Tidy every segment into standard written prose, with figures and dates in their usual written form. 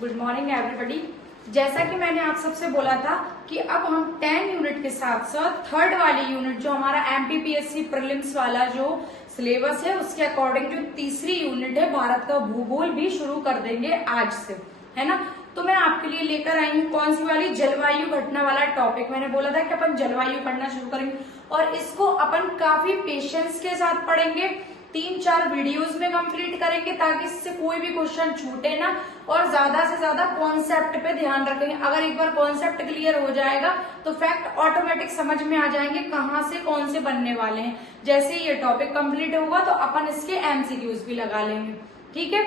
Good morning everybody. जैसा कि मैंने आप सबसे बोला था कि अब हम 10 यूनिट के साथ साथ थर्ड वाली यूनिट जो हमारा एमपीपीएससी प्रीलिम्स वाला जो सिलेबस है उसके अकॉर्डिंग जो तीसरी यूनिट है भारत का भूगोल भी शुरू कर देंगे आज से, है ना। तो मैं आपके लिए लेकर आई हूँ कौन सी वाली, जलवायु घटना वाला टॉपिक। मैंने बोला था कि अपन जलवायु पढ़ना शुरू करेंगे और इसको अपन काफी पेशेंस के साथ पढ़ेंगे, 3-4 वीडियोस में कंप्लीट करेंगे ताकि इससे कोई भी क्वेश्चन छूटे ना, और ज्यादा से ज्यादा कॉन्सेप्ट पे ध्यान रखेंगे। अगर एक बार कॉन्सेप्ट क्लियर हो जाएगा तो फैक्ट ऑटोमेटिक समझ में आ जाएंगे कहाँ से कौन से बनने वाले हैं। जैसे ये टॉपिक कंप्लीट होगा तो अपन इसके एमसीक्यूज भी लगा लेंगे, ठीक है।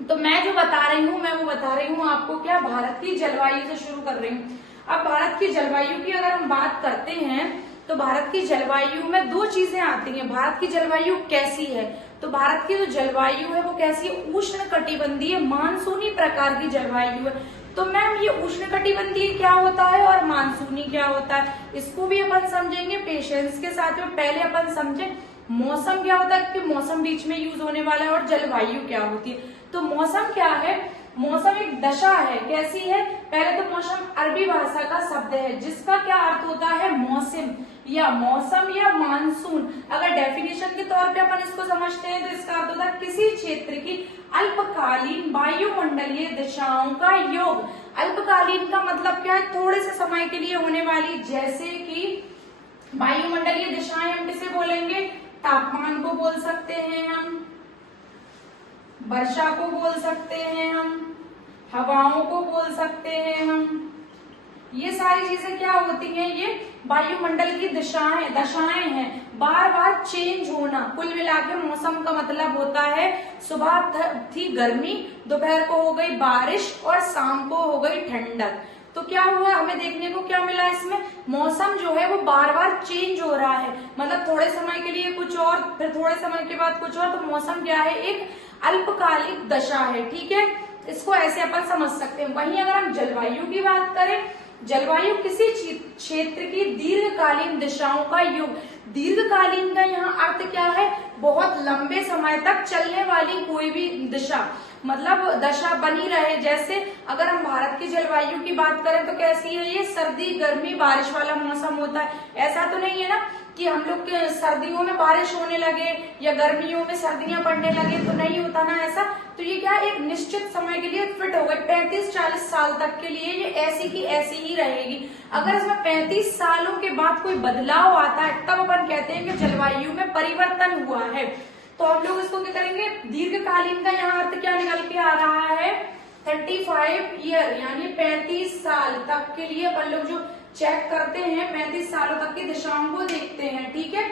तो मैं जो बता रही हूँ मैं वो बता रही हूँ आपको क्या, भारत की जलवायु से शुरू कर रही हूँ। अब भारत की जलवायु की अगर हम बात करते हैं तो भारत की जलवायु में दो चीजें आती हैं। भारत की जलवायु कैसी है, तो भारत की जो जलवायु है वो कैसी है, उष्ण कटिबंधीय मानसूनी प्रकार की जलवायु है। तो मैम ये उष्ण कटिबंधीय क्या होता है और मानसूनी क्या होता है, इसको भी अपन समझेंगे पेशेंस के साथ में। पहले अपन समझे मौसम क्या होता है, कि मौसम बीच में यूज होने वाला है, और जलवायु क्या होती है। तो मौसम क्या है, मौसम एक दशा है, कैसी है। पहले तो मौसम अरबी भाषा का शब्द है जिसका क्या अर्थ होता है, मौसम या मानसून। अगर डेफिनेशन के तौर पे अपन इसको समझते हैं तो इसका अर्थ होता है किसी क्षेत्र की अल्पकालीन वायुमंडलीय दिशाओं का योग। अल्पकालीन का मतलब क्या है, थोड़े से समय के लिए होने वाली, जैसे कि वायुमंडलीय दिशाएं हम किसे बोलेंगे, तापमान को बोल सकते हैं हम, वर्षा को बोल सकते हैं हम, हवाओं को बोल सकते हैं हम। ये सारी चीजें क्या होती हैं, ये वायुमंडल की दशाएं हैं, बार बार चेंज होना। कुल मिला के मौसम का मतलब होता है सुबह थी गर्मी, दोपहर को हो गई बारिश और शाम को हो गई ठंडक। तो क्या हुआ, हमें देखने को क्या मिला इसमें, मौसम जो है वो बार बार चेंज हो रहा है। मतलब थोड़े समय के लिए कुछ और, फिर थोड़े समय के बाद कुछ और। तो मौसम क्या है, एक अल्पकालिक दशा है, ठीक है। इसको ऐसे अपन समझ सकते हैं। वहीं अगर हम जलवायु की बात करें, जलवायु किसी क्षेत्र की दीर्घकालीन दिशाओं का योग। दीर्घकालीन का यहाँ अर्थ क्या है, बहुत लंबे समय तक चलने वाली कोई भी दिशा, मतलब दशा बनी रहे। जैसे अगर हम भारत की जलवायु की बात करें तो कैसी है, ये सर्दी गर्मी बारिश वाला मौसम होता है। ऐसा तो नहीं है ना कि हम लोग के सर्दियों में बारिश होने लगे या गर्मियों में सर्दियां पड़ने लगे, तो नहीं होता ना ऐसा। तो ये क्या, एक निश्चित समय के लिए फिट हो गई, 35-40 साल तक के लिए ये ऐसी की ऐसी ही रहेगी। अगर इसमें 35 सालों के बाद कोई बदलाव आता है तब अपन कहते हैं कि जलवायु में परिवर्तन हुआ है। तो हम लोग इसको क्या करेंगे, दीर्घकालीन का यहाँ अर्थ क्या निकल के आ रहा है, 35 ईयर यानी 35 साल तक के लिए अपन लोग जो चेक करते हैं 35 सालों तक की दिशाओं को देखते हैं, ठीक है।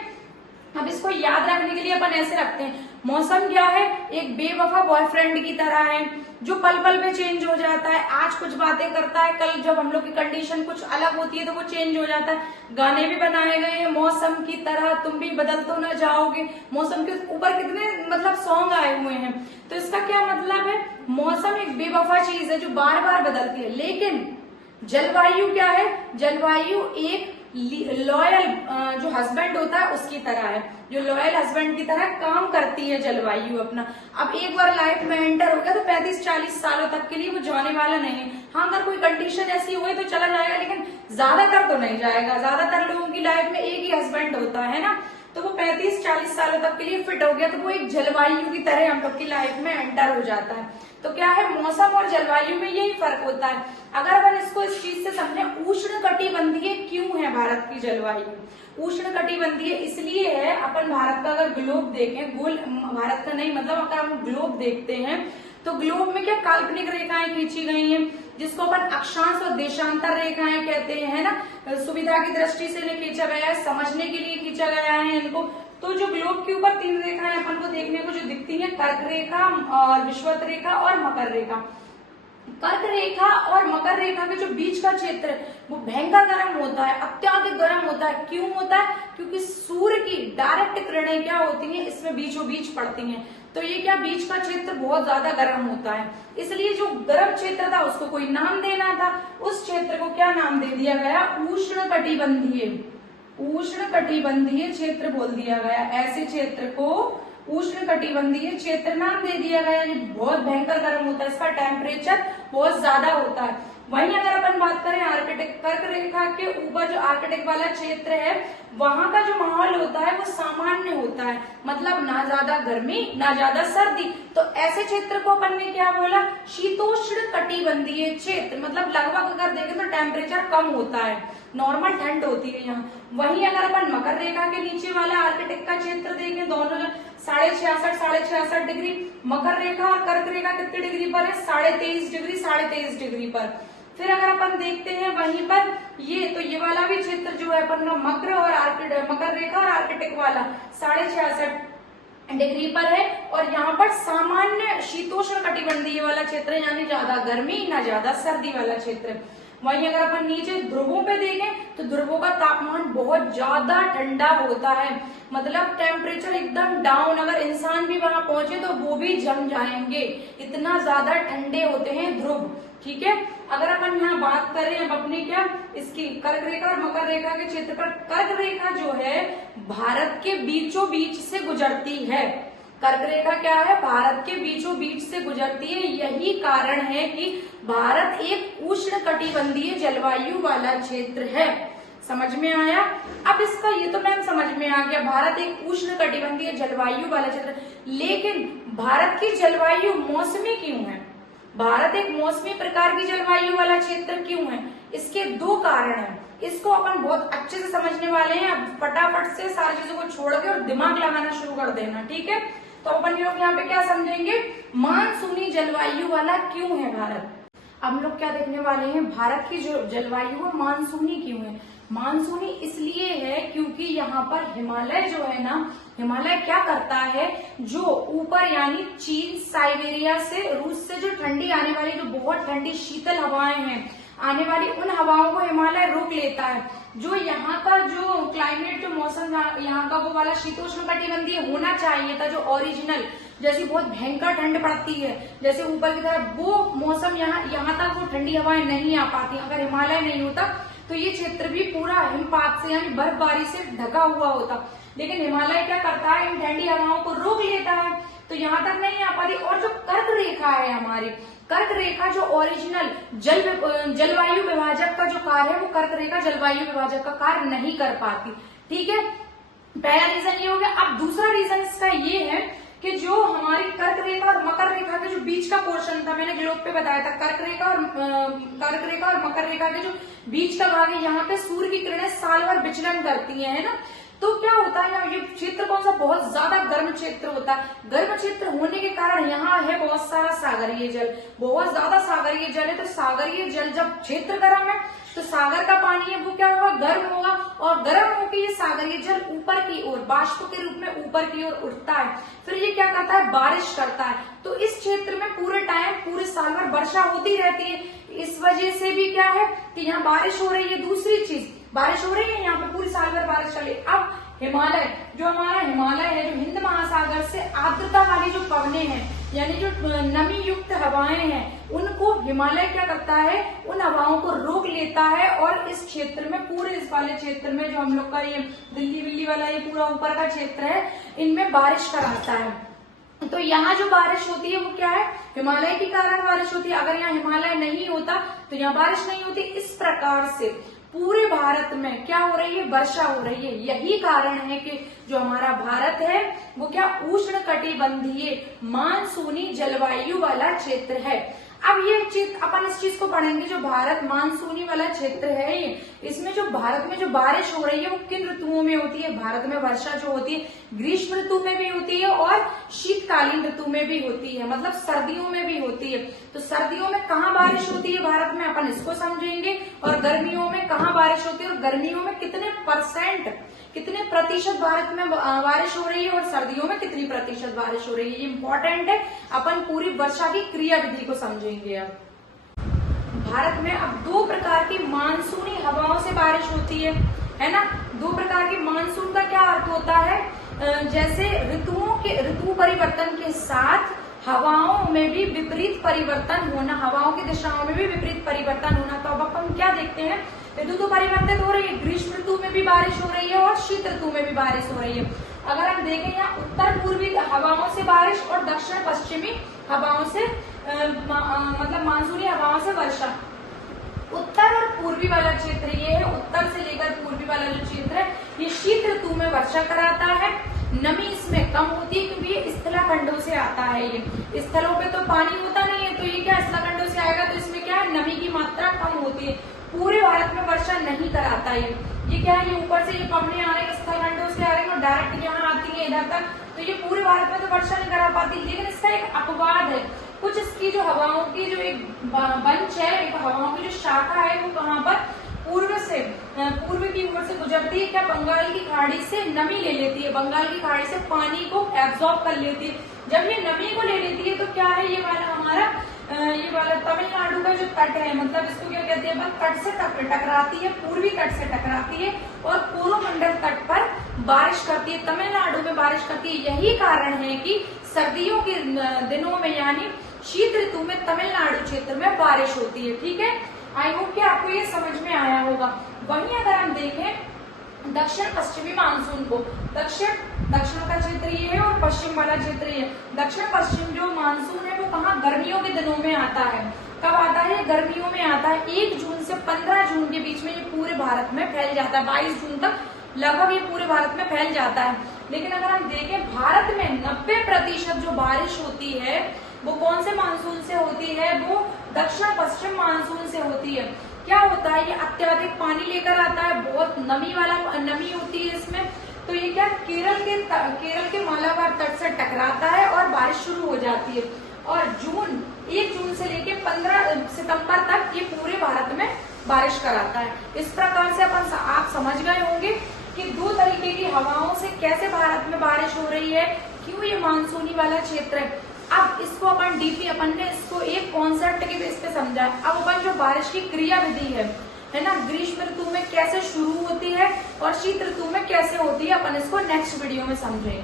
अब इसको याद रखने के लिए अपन ऐसे रखते हैं, मौसम क्या है, एक बेवफा बॉयफ्रेंड की तरह है जो पल पल में चेंज हो जाता है। आज कुछ बातें करता है, कल जब हम लोग की कंडीशन कुछ अलग होती है तो वो चेंज हो जाता है। गाने भी बनाए गए हैं, मौसम की तरह तुम भी बदल तो न जाओगे। मौसम के ऊपर कितने मतलब सॉन्ग आए हुए हैं। तो इसका क्या मतलब है, मौसम एक बेवफा चीज है जो बार बार बदलती है। लेकिन जलवायु क्या है, जलवायु एक लॉयल जो हस्बैंड होता है उसकी तरह है, जो लॉयल हस्बैंड की तरह काम करती है जलवायु अपना। अब एक बार लाइफ में एंटर हो गया तो 35-40 सालों तक के लिए वो जाने वाला नहीं है। हाँ, अगर कोई कंडीशन ऐसी हुई तो चला जाएगा, लेकिन ज्यादातर तो नहीं जाएगा। ज्यादातर लोगों की लाइफ में एक ही हस्बैंड होता है ना, तो वो 35-40 सालों तक के लिए फिट हो गया तो वो एक जलवायु की तरह हम लोग की लाइफ में एंटर हो जाता है। तो क्या है, मौसम और जलवायु में यही फर्क होता है। अगर अपन इसको इस चीज से समझे, उष्ण कटिबंधीय क्यों है भारत की जलवायु, उष्ण कटिबंधीय इसलिए है। अपन भारत का अगर ग्लोब देखें, गोल भारत का नहीं, मतलब अगर हम ग्लोब देखते हैं तो ग्लोब में क्या काल्पनिक रेखाएं खींची गई हैं, जिसको अपन अक्षांश और देशांतर रेखाएं कहते हैं, है ना। सुविधा की दृष्टि से इन्हें खींचा गया है, समझने के लिए खींचा गया है इनको। तो जो ग्लोब के ऊपर 3 रेखाएं अपन को देखने को जो दिखती हैं, कर्क रेखा और विषुवत रेखा और मकर रेखा। कर्क रेखा और मकर रेखा के जो बीच का क्षेत्र है वो भयंकर गर्म होता है, अत्यधिक गर्म होता है। क्यों होता है, क्योंकि सूर्य की डायरेक्ट किरणें क्या होती हैं, इसमें बीचों बीच पड़ती हैं। तो ये क्या, बीच का क्षेत्र बहुत ज्यादा गर्म होता है। इसलिए जो गर्म क्षेत्र था उसको कोई नाम देना था, उस क्षेत्र को क्या नाम दे दिया गया, उष्ण कटिबंधीय। उष्ण कटिबंधीय क्षेत्र बोल दिया गया। ऐसे क्षेत्र को उष्ण कटिबंधीय क्षेत्र नाम दे दिया गया। ये बहुत भयंकर गर्म होता है, इसका टेम्परेचर बहुत ज्यादा होता है। वहीं अगर अपन बात करें आर्कटिक, कर्क रेखा के ऊपर जो आर्कटिक वाला क्षेत्र है वहां का जो माहौल होता है वो सामान्य होता है, मतलब ना ज्यादा गर्मी ना ज्यादा सर्दी। तो ऐसे क्षेत्र को अपन ने क्या बोला, शीतोष्ण कटिबंधीय क्षेत्र। मतलब लगभग अगर देखें तो टेम्परेचर कम होता है, नॉर्मल ठंड होती है यहाँ। वहीं अगर अपन मकर रेखा के नीचे वाला आर्कटिक का क्षेत्र देखें, दोनों 66.5 डिग्री, मकर रेखा और कर्क रेखा कितने डिग्री पर है, 23.5 डिग्री पर। फिर अगर अपन देखते हैं वहीं पर ये वाला भी क्षेत्र जो है अपन का मकर रेखा और आर्कटिक वाला 66.5 डिग्री पर है, और यहाँ पर सामान्य शीतोष्ण कटिबंधीय वाला क्षेत्र है, यानी ज्यादा गर्मी ना ज्यादा सर्दी वाला क्षेत्र। वहीं अगर अपन नीचे ध्रुवों पे देखें तो ध्रुवों का तापमान बहुत ज्यादा ठंडा होता है, मतलब टेम्परेचर एकदम डाउन, अगर इंसान भी वहां पहुंचे तो वो भी जम जाएंगे, इतना ज्यादा ठंडे होते हैं ध्रुव। ठीक है, अगर अपन यहाँ बात करें अब अपने क्या इसकी कर्क रेखा और मकर रेखा के क्षेत्र पर, कर्क रेखा जो है भारत के बीचों बीच से गुजरती है। कर्क रेखा क्या है, भारत के बीचों बीच से गुजरती है। यही कारण है कि भारत एक उष्ण कटिबंधीय जलवायु वाला क्षेत्र है। समझ में आया? अब इसका ये तो मैम समझ में आ गया, भारत एक उष्ण कटिबंधीय जलवायु वाला क्षेत्र। लेकिन भारत की जलवायु मौसमी क्यों है? भारत एक मौसमी प्रकार की जलवायु वाला क्षेत्र क्यों है? इसके दो कारण हैं। इसको अपन बहुत अच्छे से समझने वाले हैं। अब फटाफट से सारी चीजों को छोड़ के और दिमाग लगाना शुरू कर देना, ठीक है? तो अपन लोग यहाँ पे क्या समझेंगे, मानसूनी जलवायु वाला क्यों है भारत। अब हम लोग क्या देखने वाले हैं, भारत की जो जलवायु है मानसूनी क्यों है। मानसूनी इसलिए है क्योंकि यहाँ पर हिमालय जो है ना, हिमालय क्या करता है, जो ऊपर यानी चीन, साइबेरिया से, रूस से जो ठंडी आने वाली, जो बहुत ठंडी शीतल हवाएं हैं आने वाली, उन हवाओं को हिमालय रोक लेता है। जो यहाँ का जो क्लाइमेट, जो मौसम यहाँ का वो वाला शीतोष्ण कटिबंधीय होना चाहिए था, जो ओरिजिनल, जैसी बहुत भयंकर ठंड पड़ती है जैसे ऊपर की तरफ, वो मौसम यहाँ तक वो ठंडी हवाएं नहीं आ पाती। अगर हिमालय नहीं होता तो ये क्षेत्र भी पूरा हिमपात से यानी बर्फबारी से ढका हुआ होता। लेकिन हिमालय क्या करता है, इन ठंडी हवाओं को रोक लेता है, तो यहाँ तक नहीं आ पाती। और जो कर्क रेखा है हमारी, कर्क रेखा जो ओरिजिनल जलवायु विभाजक का जो कार्य है, वो कर्क रेखा जलवायु विभाजक का कार्य नहीं कर पाती। ठीक है, पहला रीजन ये हो गया। अब दूसरा रीजन इसका ये है कि जो हमारी कर्क रेखा और मकर रेखा के जो बीच का पोर्शन था, मैंने ग्लोब पे बताया था, कर्क रेखा और मकर रेखा के जो बीच का भाग है, यहाँ पे सूर्य की किरणें साल भर विचलन करती है ना। तो क्या होता है, ये क्षेत्र कौन सा, बहुत ज्यादा गर्म क्षेत्र होता है। गर्म क्षेत्र होने के कारण यहाँ है बहुत सारा सागरीय जल, बहुत ज्यादा सागरीय जल है। तो सागरीय जल जब क्षेत्र गर्म है तो सागर का पानी है वो क्या होगा, गर्म होगा, और गर्म होकर ये सागरीय जल ऊपर की ओर बाष्प के रूप में ऊपर की ओर उठता है। फिर ये क्या करता है, बारिश करता है। तो इस क्षेत्र में पूरे टाइम, पूरे साल भर वर्षा होती रहती है। इस वजह से भी क्या है कि यहाँ बारिश हो रही है। दूसरी चीज, बारिश हो रही है यहाँ पे, पूरी साल भर बारिश चल रही है। अब हिमालय, जो हमारा हिमालय है, जो हिंद महासागर से आर्द्रता वाली जो पवनें हैं, यानी जो नमी युक्त हवाएं हैं, उनको हिमालय क्या करता है, उन हवाओं को रोक लेता है, और इस क्षेत्र में, पूरे इस वाले क्षेत्र में, जो हम लोग का ये दिल्ली विल्ली वाला ये पूरा ऊपर का क्षेत्र है, इनमें बारिश कराता है। तो यहाँ जो बारिश होती है वो क्या है, हिमालय के कारण बारिश होती है। अगर यहाँ हिमालय नहीं होता तो यहाँ बारिश नहीं होती। इस प्रकार से पूरे भारत में क्या हो रही है, वर्षा हो रही है। यही कारण है कि जो हमारा भारत है वो क्या, उष्ण कटिबंधीय मानसूनी जलवायु वाला क्षेत्र है। अब ये चीज अपन इस चीज को पढ़ेंगे, जो भारत मानसूनी वाला क्षेत्र है, ये इसमें जो भारत में जो बारिश हो रही है वो किन ऋतुओं में होती है। भारत में वर्षा जो होती है ग्रीष्म ऋतु में भी होती है और शीतकालीन ऋतु में भी होती है, मतलब सर्दियों में भी होती है। तो सर्दियों में कहाँ बारिश होती है भारत में, अपन इसको समझेंगे। और गर्मियों में कहाँ बारिश होती है, और गर्मियों में कितने प्रतिशत भारत में बारिश हो रही है, और सर्दियों में कितनी प्रतिशत बारिश हो रही है। ये इम्पोर्टेंट है। अपन पूरी वर्षा की क्रिया विधि को समझेंगे। अब भारत में अब दो प्रकार की मानसूनी हवाओं से बारिश होती है ना। दो प्रकार की मानसून का क्या अर्थ होता है, जैसे ऋतु परिवर्तन के साथ हवाओं में भी विपरीत परिवर्तन होना, हवाओं की दिशाओं में भी विपरीत परिवर्तन होना। तो अब अपन क्या देखते हैं, ऋतु तो परिवर्तित हो रही है, ग्रीष्म ऋतु में भी बारिश हो रही है और शीत ऋतु में भी बारिश हो रही है। अगर हम देखें यहाँ उत्तर पूर्वी हवाओं से बारिश और दक्षिण पश्चिमी हवाओं से मतलब मानसूनी हवाओं से वर्षा। उत्तर और पूर्वी वाला क्षेत्र ये है, उत्तर से लेकर पूर्वी वाला जो क्षेत्र है ये शीत ऋतु में वर्षा कराता है। नमी इसमें कम होती है क्योंकि ये स्थलाखंडों से आता है। ये स्थलों पे तो पानी होता नहीं है, तो ये क्या स्थलाखंडों से आएगा, तो इसमें क्या है, नमी की मात्रा कम होती है। पूरे भारत में वर्षा नहीं कराता ये क्या है, ये ऊपर से ये पवने आ रहे हैं स्थलखंडों से आ रहे हैं और डायरेक्ट यहाँ आती है इधर तक, तो ये पूरे भारत में तो वर्षा नहीं करा पाती। लेकिन इसका एक अपवाद है, कुछ इसकी जो हवाओं की जो एक बंच है, एक हवाओं की जो शाखा है वो कहाँ पर पूर्व की ओर से गुजरती है, क्या बंगाल की खाड़ी से नमी ले लेती है, बंगाल की खाड़ी से पानी को एब्जॉर्ब कर लेती है। जब ये नमी को ले लेती है तो क्या है, ये वाला हमारा ये वाला तमिलनाडु का जो तट है, मतलब इसको क्या कहते हैं, तट से टकराती है, पूर्वी तट से टकराती है और कोरोमंडल तट पर बारिश करती है, तमिलनाडु में बारिश करती है। यही कारण है कि सर्दियों के दिनों में यानी शीत ऋतु में तमिलनाडु क्षेत्र में बारिश होती है। ठीक है, आई होप कि आपको ये समझ में आया होगा। वहीं अगर हम देखें दक्षिण पश्चिमी मानसून को, दक्षिण का क्षेत्र ये है और पश्चिम वाला क्षेत्र ये। दक्षिण पश्चिम जो मानसून है वो कहाँ, गर्मियों के दिनों में आता है। कब आता है, गर्मियों में आता है। 1 जून से 15 जून के बीच में ये पूरे भारत में फैल जाता है, 22 जून तक लगभग ये पूरे भारत में फैल जाता है। लेकिन अगर हम देखें भारत में 90% जो बारिश होती है वो कौन से मानसून से होती है, वो दक्षिण पश्चिम मानसून से होती है। क्या होता है, ये अत्यधिक पानी लेकर आता है, बहुत नमी होती है इसमें, तो ये क्या केरल के मालाबार तट से टकराता है और बारिश शुरू हो जाती है। और 1 जून से लेके 15 सितंबर तक ये पूरे भारत में बारिश कराता है। इस प्रकार से आप समझ गए होंगे कि 2 तरीके की हवाओं से कैसे भारत में बारिश हो रही है, क्यों ये मानसूनी वाला क्षेत्र है। अब इसको अपन ने इसको एक कॉन्सेप्ट के बेस पे समझा है। अब अपन जो बारिश की क्रिया विधि है ना, ग्रीष्म ऋतु में कैसे शुरू होती है और शीत ऋतु में कैसे होती है, अपन इसको नेक्स्ट वीडियो में समझेंगे।